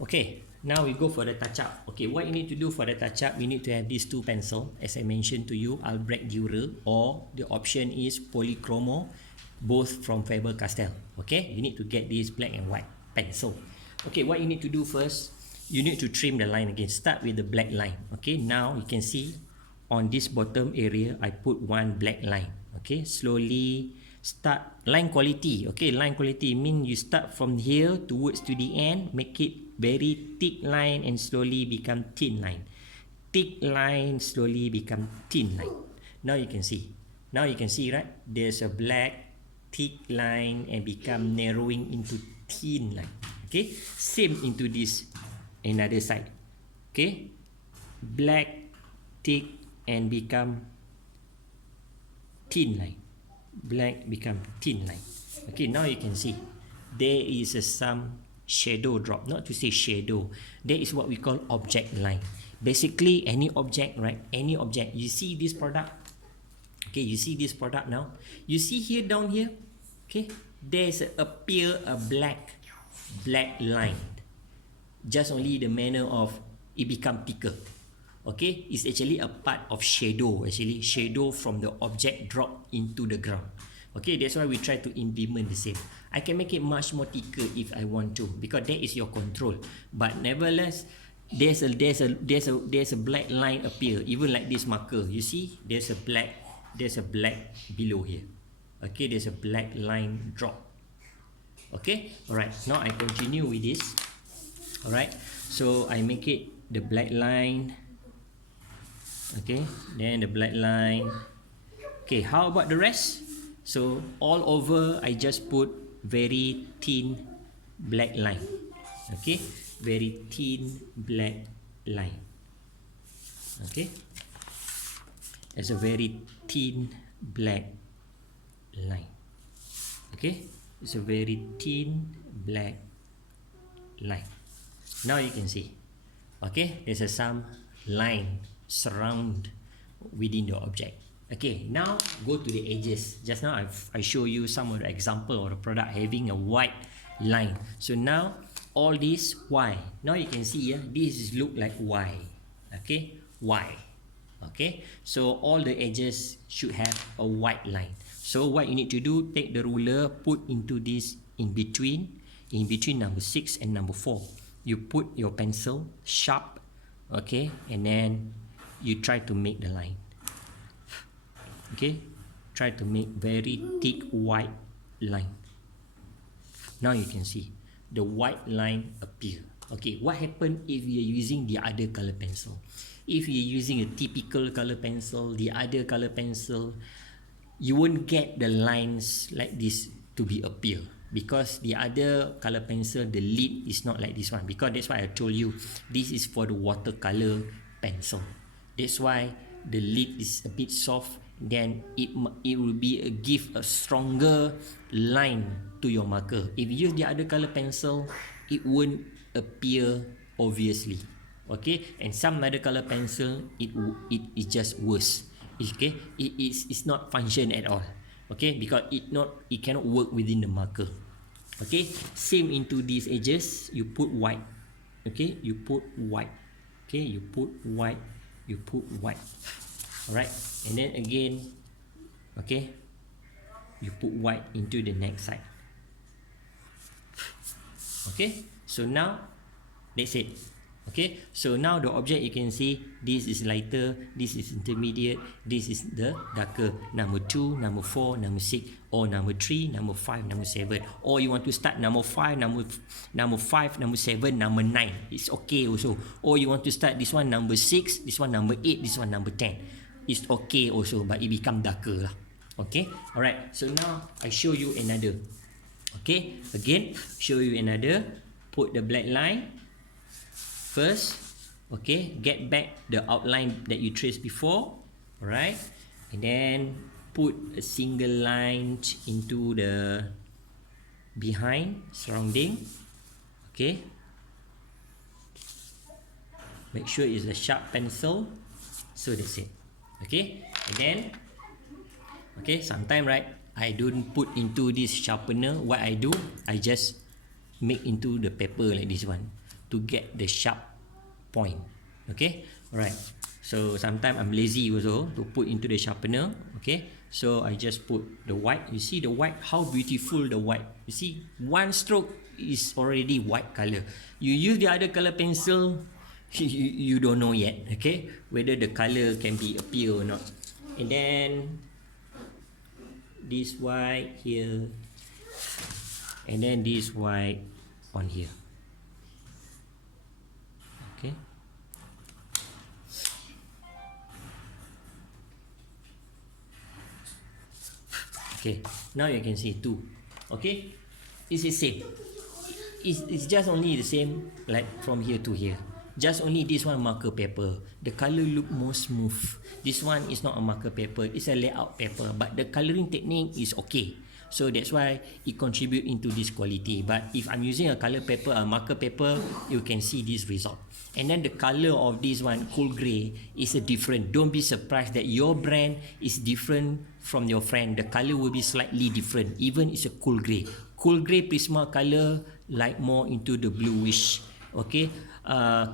Okay, now we go for the touch-up. Okay, what you need to do for the touch-up, you need to have these two pencils. As I mentioned to you, Albrecht Dürer, or the option is Polychromo, both from Faber-Castell. Okay, you need to get this black and white pencil. Okay, what you need to do first, you need to trim the line again. Start with the black line. Okay, now you can see on this bottom area, I put one black line. Okay, slowly start line quality. Okay, line quality mean you start from here towards to the end, make it very thick line and slowly become thin line. Thick line slowly become thin line. Now you can see. Now you can see, right? There's a black thick line and become narrowing into thin line. Okay, same into this another side. Okay, black thick and become thin line. Black become thin line. Okay, now you can see there is some shadow drop. Not to say shadow, that is what we call object line. Basically any object, right? Any object, you see this product. Okay, you see this product now. You see here, down here, okay, there's appear a black line. Just only the manner of it become thicker. Okay, it's actually a part of shadow. Actually, shadow from the object drop into the ground. Okay, that's why we try to implement the same. I can make it much more thicker if I want to, because that is your control. But nevertheless, there's a black line appear, even like this marker. You see, there's a black below here. Okay, there's a black line drop. Okay, alright. Now I continue with this. Alright, so I make it the black line. Okay, then the black line. Okay, how about the rest? So all over I just put very thin black line. Okay, very thin black line. Okay, it's a very thin black line. Okay, it's a very thin black line. Now you can see. Okay, there's some line surround within the object. Okay, now go to the edges. Just now I show you some of the example of the product having a white line. So now all this Y. Now you can see this is look like Y. Okay, Y. Okay, so all the edges should have a white line. So what you need to do, take the ruler, put into this in between number 6 and number 4. You put your pencil sharp, okay, and then you try to make the line. Okay, try to make very thick white line. Now you can see the white line appear. Okay, what happen if you are using the other color pencil? If you are using a typical color pencil, the other color pencil, you won't get the lines like this to be appear, because the other color pencil, the lid is not like this one. Because that's why I told you this is for the watercolor pencil. That's why the lid is a bit soft. Then it will be give a stronger line to your marker. If you use the other color pencil, it won't appear obviously. Okay, and some other color pencil, it is just worse. Okay, it's not function at all. Okay, because it cannot work within the marker. Okay, same into these edges, you put white. Okay, you put white. Okay, you put white. You put white. Alright, and then again, okay, you put white into the next side. Okay, so now that's it. Okay, so now the object, you can see this is lighter, this is intermediate, this is the darker. Number 2, number 4, number 6, or number 3, number 5, number 7. Or you want to start number 5, number 5, number 7, number 9. It's okay also. Or you want to start this one number 6, this one number 8, this one number 10. It's okay also, but it become darker lah. Okay, alright. So now I show you another. Okay, again, show you another. Put the black line first. Okay, get back the outline that you traced before. Alright, and then put a single line into the behind surrounding. Okay, make sure it's a sharp pencil. So that's it. Okay, and then okay, sometime, right, I don't put into this sharpener. What I do, I just make into the paper like this one. to get the sharp point. Okay, alright. So sometimes I'm lazy also to put into the sharpener. Okay, so I just put the white. You see the white, how beautiful the white. You see, one stroke is already white color. You use the other color pencil, you don't know yet. Okay, whether the color can be appear or not. And then this white here, and then this white on here. Okay. Okay, now you can see two. Okay, it's the same. It's just only the same like from here to here. Just only this one marker paper. The color look more smooth. This one is not a marker paper. It's a layout paper. But the coloring technique is okay. So that's why it contribute into this quality. But if I'm using a color paper, a marker paper, you can see this result. And then the color of this one, cool gray, is a different. Don't be surprised that your brand is different from your friend. The color will be slightly different. Even it's a cool gray. Cool gray Prisma color like more into the bluish. Okay,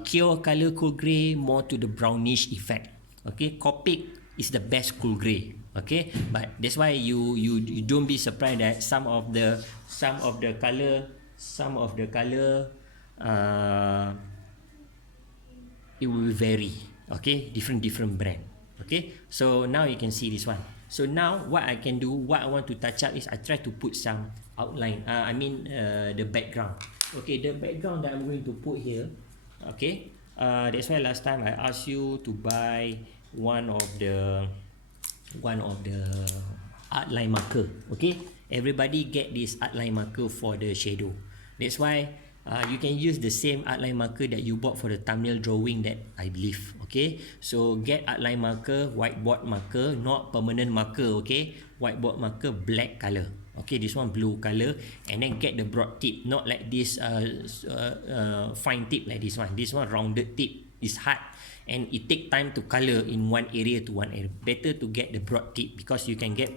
Cure color cool gray more to the brownish effect. Okay, Copic is the best cool gray. Okay, but that's why you don't be surprised that some of the color it will vary. Okay, different brand. Okay, so now you can see this one. So now what I can do, what I want to touch up is I try to put some outline. The background. Okay, the background that I'm going to put here. Okay, that's why last time I asked you to buy one of the outline marker. Okay, everybody get this outline marker for the shadow. That's why you can use the same outline marker that you bought for the thumbnail drawing that I believe. Okay, so get outline marker, whiteboard marker, not permanent marker. Okay, whiteboard marker, black color. Okay, this one blue color, and then get the broad tip, not like this fine tip like this one. This one rounded tip is hard, and it take time to color in one area to one area. Better to get the broad tip because you can get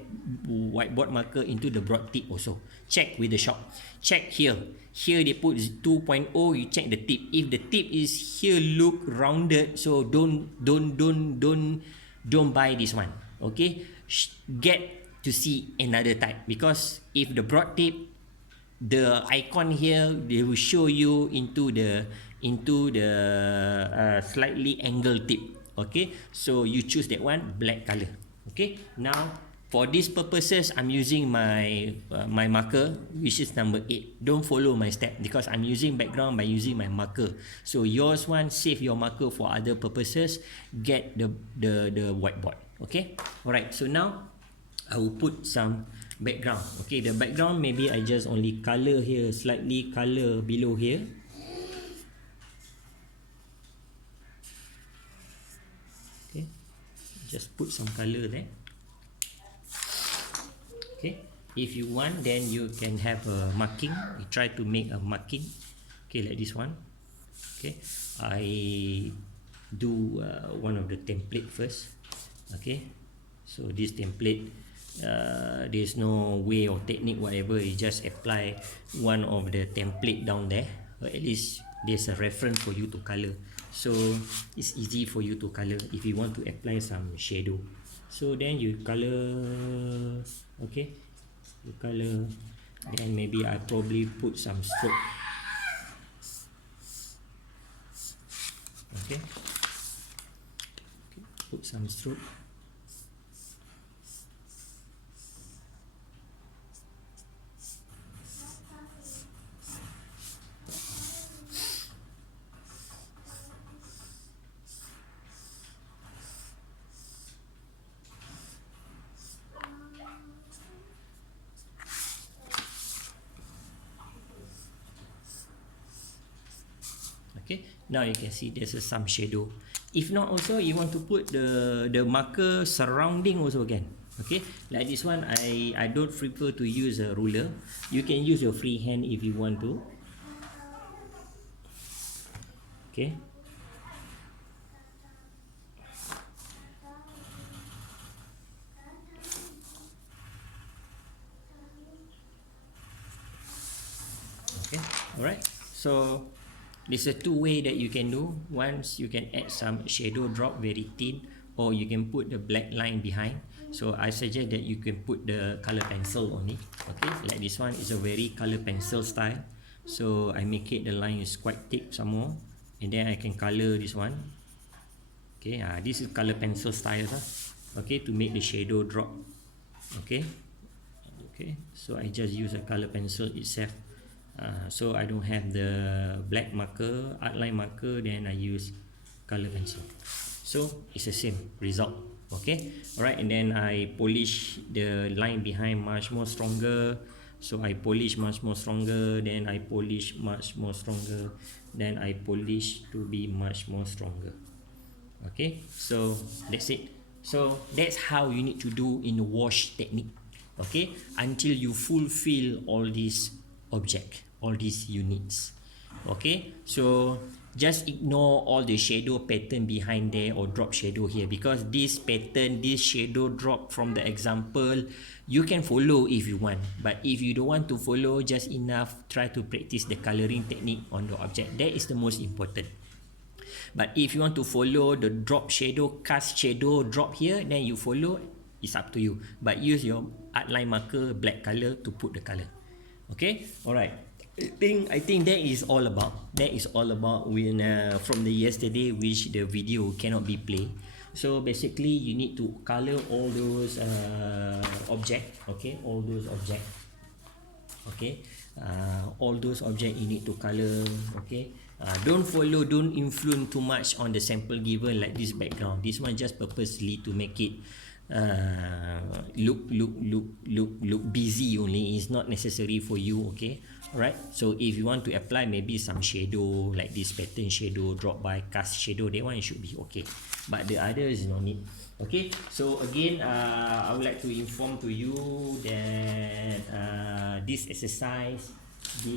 whiteboard marker into the broad tip also. Check with the shop. Check here. Here they put 2.0. You check the tip. If the tip is here look rounded, so don't buy this one. Okay, get to see another type because if the broad tip, the icon here they will show you into the slightly angled tip. Okay, so you choose that one, black color. Okay, now for these purposes I'm using my my marker, which is number 8. Don't follow my step because I'm using background by using my marker. So yours one, save your marker for other purposes, get the whiteboard. Okay, alright, so now I will put some background. Okay, the background maybe I just only color here, slightly color below here. Okay, just put some color there. Okay, if you want, then you can have a marking. You try to make a marking. Okay, like this one. Okay, I do one of the template first. Okay, so this template, there's no way or technique whatever, you just apply one of the template down there, or at least there's a reference for you to color, so it's easy for you to color if you want to apply some shadow. So then you color. Okay, you color, then maybe I probably put some stroke. Okay, put some stroke. Okay, now you can see there's some shadow. If not also, you want to put the marker surrounding also again. Okay, like this one, I don't prefer to use a ruler. You can use your free hand if you want to. Okay, okay, alright. So There's a two way that you can do. Once you can add some shadow drop very thin, or you can put the black line behind. So I suggest that you can put the color pencil only. Okay, like this one is a very color pencil style. So I make it the line is quite thick some more, and then I can color this one. Okay, this is color pencil style. Okay, to make the shadow drop. Okay, so I just use a color pencil itself. So I don't have the black marker, outline marker, then I use color pencil. So it's the same result. Okay, alright, and then I polish the line behind much more stronger. So I polish much more stronger, then I polish much more stronger, then I polish to be much more stronger. Okay, so that's it. So that's how you need to do in the wash technique. Okay, until you fulfill all these object, all these units. Okay, so just ignore all the shadow pattern behind there or drop shadow here, because this pattern, this shadow drop from the example, you can follow if you want, but if you don't want to follow, just enough try to practice the coloring technique on the object. That is the most important. But if you want to follow the drop shadow, cast shadow, drop here, then you follow, it's up to you. But use your outline marker, black color, to put the color. Okay, alright. I think that is all about. That is all about when from the yesterday, which the video cannot be played. So basically, you need to color all those object. Okay, all those object. Okay, all those object you need to color. Okay. Don't follow, don't influence too much on the sample given, like this background. This one just purposely to make it look busy only. It's not necessary for you. Okay, alright. So if you want to apply maybe some shadow like this pattern shadow, drop by, cast shadow, that one should be okay. But the others no need. Okay, so again, I would like to inform to you that this exercise will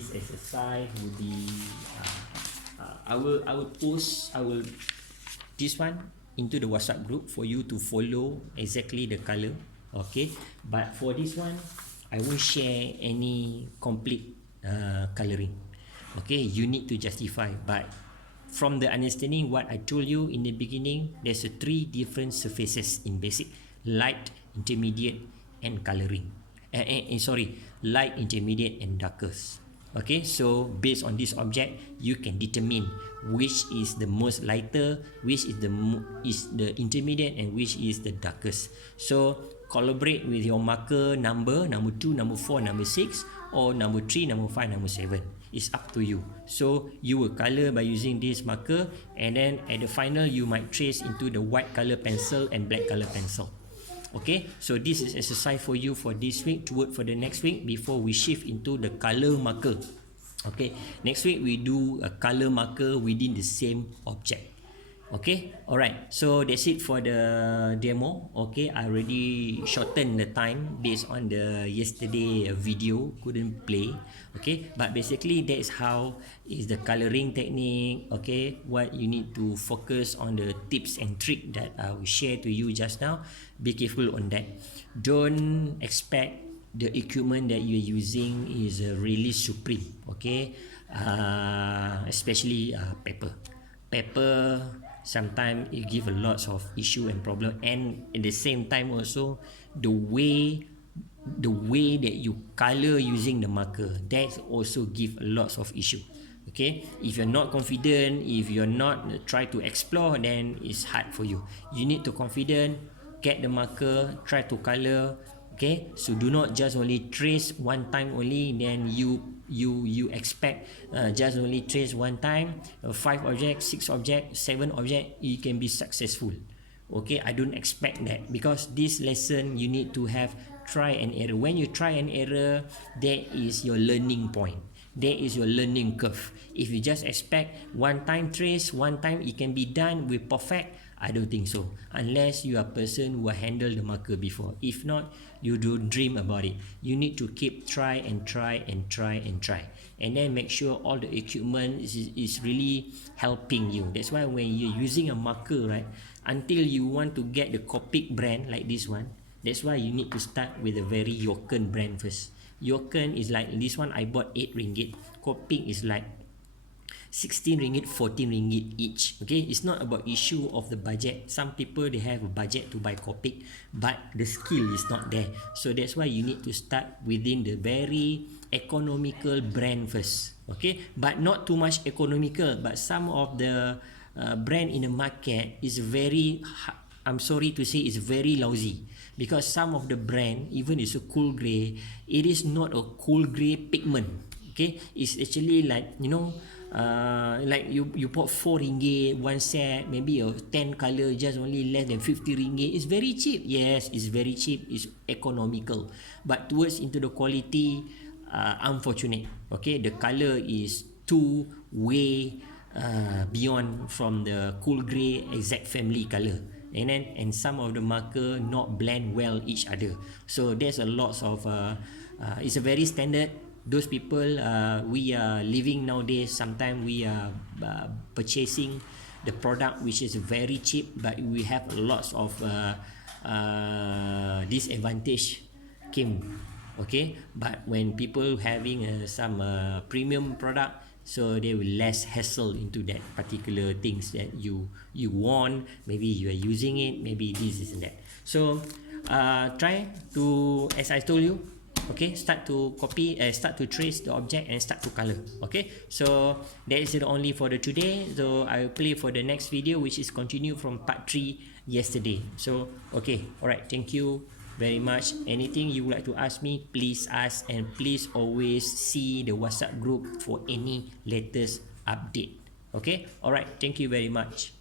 be I will post this one into the WhatsApp group for you to follow exactly the color. Okay, but for this one I won't share any complete coloring. Okay, you need to justify, but from the understanding what I told you in the beginning, there's three different surfaces in basic: light, intermediate, and coloring. Light, intermediate, and darkest. Okay, so based on this object, you can determine which is the most lighter, which is the intermediate, and which is the darkest. So collaborate with your marker number 2, number 4, number 6, or number 3, number 5, number 7. It's up to you. So you will color by using this marker, and then at the final you might trace into the white color pencil and black color pencil. Okay, so this is exercise for you for this week, to work for the next week before we shift into the color marker. Okay, next week we do a color marker within the same object. Okay, alright, so that's it for the demo. Okay, I already shortened the time based on the yesterday video couldn't play. Okay, but basically that's how is the coloring technique. Okay, what you need to focus on, the tips and trick that I will share to you just now. Be careful on that. Don't expect the equipment that you're using is really supreme. Okay, especially paper sometimes it give a lot of issue and problem, and at the same time also the way that you color using the marker, that also give a lot of issue. Okay, if you're not confident, if you're not try to explore, then it's hard for you. You need to confident, get the marker, try to color. Okay, so do not just only trace one time only, then you expect just only trace one time, 5 objects, 6 objects, 7 objects, you can be successful. Okay, I don't expect that, because this lesson you need to have try and error. When you try and error, that is your learning point, that is your learning curve. If you just expect one time trace, one time it can be done with perfect, I don't think so, unless you are a person who handled the marker before. If not, you don't dream about it. You need to keep try and try, and then make sure all the equipment is really helping you. That's why when you're using a marker, right, until you want to get the Copic brand like this one, that's why you need to start with a very Yoken brand first. Yoken is like this one, I bought 8 ringgit. Copic is like 16 ringgit, 14 ringgit each. Okay, it's not about issue of the budget. Some people they have a budget to buy Copic, but the skill is not there. So that's why you need to start within the very economical brand first. Okay, but not too much economical. But some of the brand in the market is very, I'm sorry to say, it's very lousy, because some of the brand, even it's a cool grey, it is not a cool grey pigment. Okay, it's actually like, you know, like you bought 4 ringgit one set, maybe a 10 color, just only less than 50 ringgit. It's very cheap. Yes, it's very cheap, it's economical, but towards into the quality, unfortunate. Okay, the color is too way beyond from the cool grey exact family color, and some of the marker not blend well each other. So there's a lots of it's a very standard. Those people we are living nowadays, sometimes we are purchasing the product which is very cheap, but we have lots of disadvantage came. Okay, but when people having some premium product, so they will less hassle into that particular things that you want. Maybe you are using it, maybe this and that. So try to, as I told you, okay, start to copy, start to trace the object and start to color. Okay, so that is it only for the today. So I will play for the next video, which is continue from part 3 yesterday. So okay, all right, thank you very much. Anything you would like to ask me, please ask, and please always see the WhatsApp group for any latest update. Okay, all right, thank you very much.